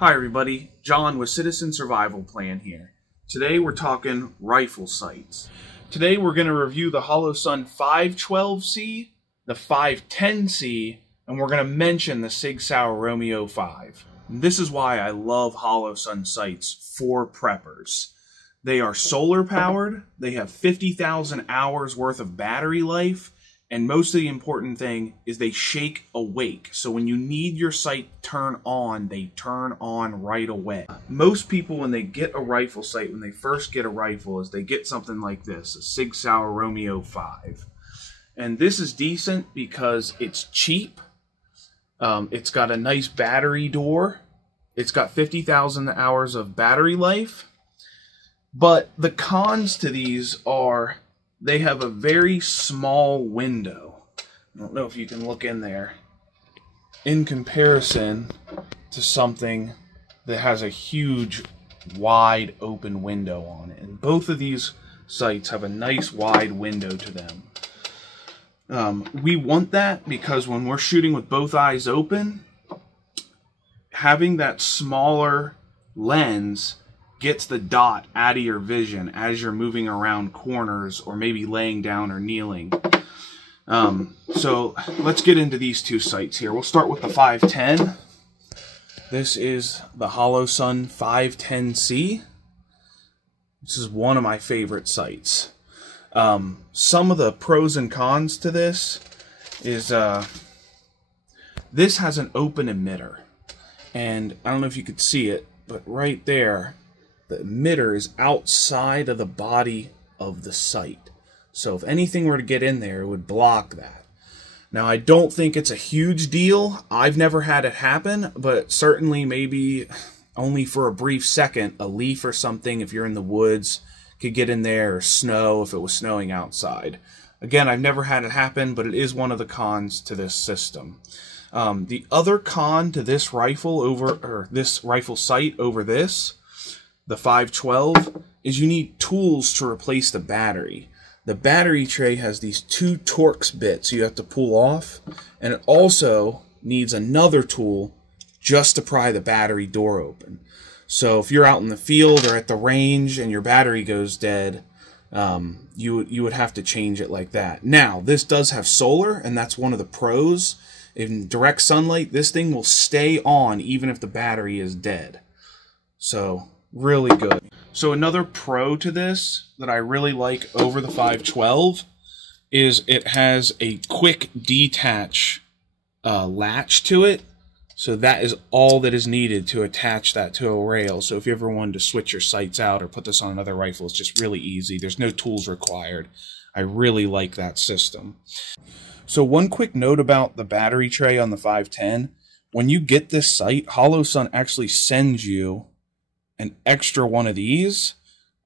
Hi everybody, John with Citizen Survival Plan here. Today we're talking rifle sights. Today we're going to review the Holosun 512C, the 510C, and we're going to mention the Sig Sauer Romeo5. And this is why I love Holosun sights for preppers. They are solar powered, they have 50,000 hours worth of battery life, and most of the important thing is they shake awake. So when you need your sight to turn on, they turn on right away. Most people, when they get a rifle sight, when they first get a rifle, is they get something like this, a Sig Sauer Romeo5. And this is decent because it's cheap. It's got a nice battery door. It's got 50,000 hours of battery life. But the cons to these are they have a very small window. I don't know if you can look in there. In comparison to something that has a huge, wide open window on it. And both of these sights have a nice wide window to them. We want that because when we're shooting with both eyes open, having that smaller lens gets the dot out of your vision as you're moving around corners or maybe laying down or kneeling. So let's get into these two sights here. We'll start with the 510. This is the Holosun 510C. This is one of my favorite sights. Some of the pros and cons to this is this has an open emitter. And I don't know if you could see it, but right there, the emitter is outside of the body of the sight. So if anything were to get in there, it would block that. Now, I don't think it's a huge deal. I've never had it happen, but certainly maybe only for a brief second, a leaf or something, if you're in the woods, could get in there, or snow if it was snowing outside. Again, I've never had it happen, but it is one of the cons to this system. The other con to this rifle this rifle sight over this, the 512, is you need tools to replace the battery. The battery tray has these two Torx bits you have to pull off, and it also needs another tool just to pry the battery door open. So if you're out in the field or at the range and your battery goes dead, you would have to change it like that. Now, this does have solar, and that's one of the pros. In direct sunlight, this thing will stay on even if the battery is dead. So really good. So another pro to this that I really like over the 512 is it has a quick detach latch to it. So that is all that is needed to attach that to a rail. So if you ever wanted to switch your sights out or put this on another rifle, it's just really easy. There's no tools required. I really like that system. So one quick note about the battery tray on the 510. When you get this sight, Holosun actually sends you an extra one of these.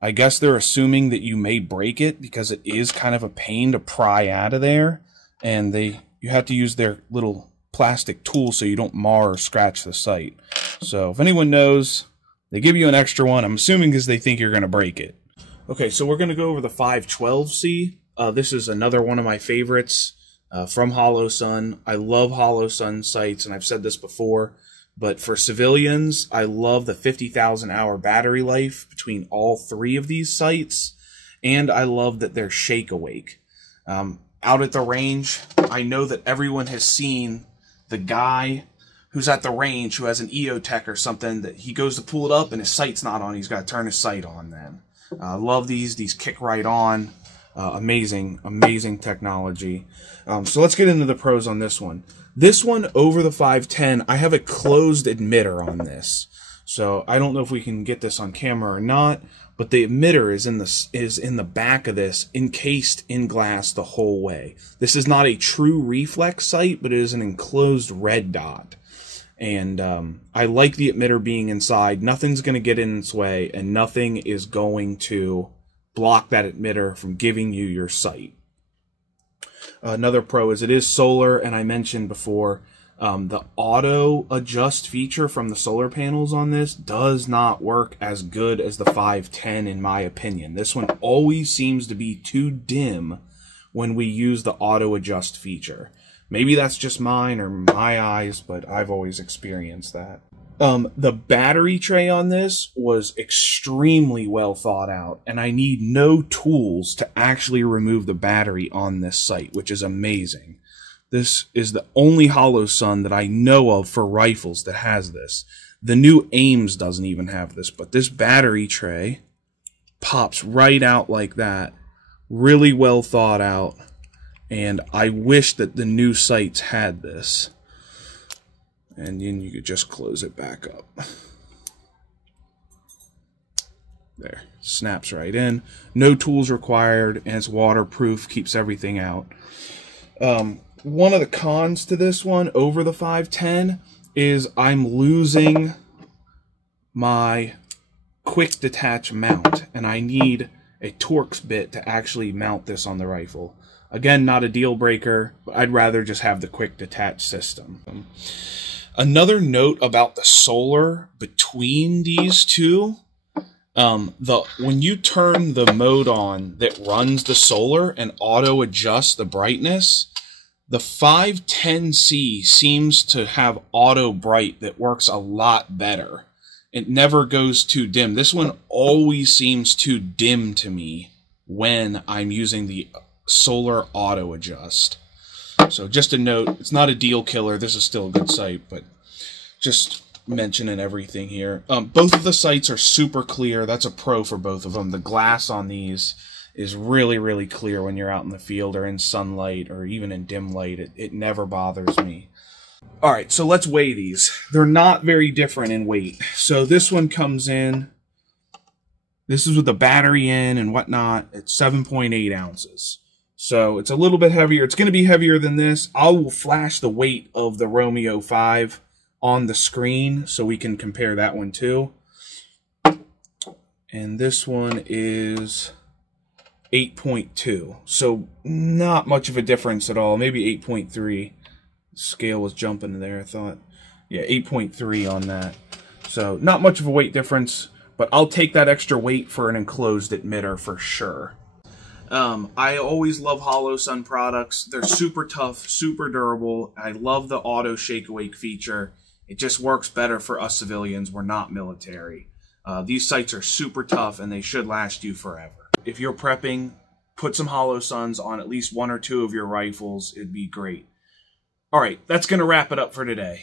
I guess they're assuming that you may break it because it is kind of a pain to pry out of there, and you have to use their little plastic tool so you don't mar or scratch the sight. So if anyone knows, they give you an extra one. I'm assuming because they think you're going to break it. Okay, so we're going to go over the 512C. This is another one of my favorites from Holosun. I love Holosun sights, and I've said this before. But for civilians, I love the 50,000 hour battery life between all three of these sights, and I love that they're shake awake. Out at the range, I know that everyone has seen the guy who's at the range who has an EOTech or something that he goes to pull it up and his sight's not on. He's got to turn his sight on then. I love these kick right on. Amazing, amazing technology. So let's get into the pros on this one. This one over the 510, I have a closed emitter on this. So I don't know if we can get this on camera or not, but the emitter is in the back of this, encased in glass the whole way. This is not a true reflex sight, but it is an enclosed red dot. And I like the emitter being inside. Nothing's going to get in its way, and nothing is going to block that emitter from giving you your sight. Another pro is it is solar, and I mentioned before, the auto adjust feature from the solar panels on this does not work as good as the 510 in my opinion. This one always seems to be too dim when we use the auto adjust feature. Maybe that's just mine or my eyes, but I've always experienced that. The battery tray on this was extremely well thought out, and I need no tools to actually remove the battery on this sight, which is amazing. This is the only Holosun that I know of for rifles that has this. The new Ames doesn't even have this, but this battery tray pops right out like that. Really well thought out, and I wish that the new sights had this. And then you could just close it back up. There, snaps right in. No tools required, and it's waterproof, keeps everything out. One of the cons to this one over the 510 is I'm losing my quick detach mount, and I need a Torx bit to actually mount this on the rifle. Again, not a deal breaker, but I'd rather just have the quick detach system. Another note about the solar between these two, when you turn the mode on that runs the solar and auto adjusts the brightness, the 510C seems to have auto bright that works a lot better. It never goes too dim. This one always seems too dim to me when I'm using the solar auto adjust. So just a note, it's not a deal killer. This is still a good sight, but just mentioning everything here. Both of the sights are super clear. That's a pro for both of them. The glass on these is really, really clear when you're out in the field or in sunlight or even in dim light. It never bothers me. Alright, so let's weigh these. They're not very different in weight. So this one comes in, this is with the battery in and whatnot, it's 7.8 ounces. So it's a little bit heavier. It's going to be heavier than this. I will flash the weight of the Romeo5 on the screen so we can compare that one too. And this one is 8.2. So not much of a difference at all. Maybe 8.3. Scale was jumping there, I thought. Yeah, 8.3 on that. So not much of a weight difference, but I'll take that extra weight for an enclosed emitter for sure. I always love Holosun products. They're super tough, super durable. I love the auto shake awake feature. It just works better for us civilians. We're not military. These sights are super tough and they should last you forever. If you're prepping, put some Holosuns on at least one or two of your rifles. It'd be great. Alright, that's going to wrap it up for today.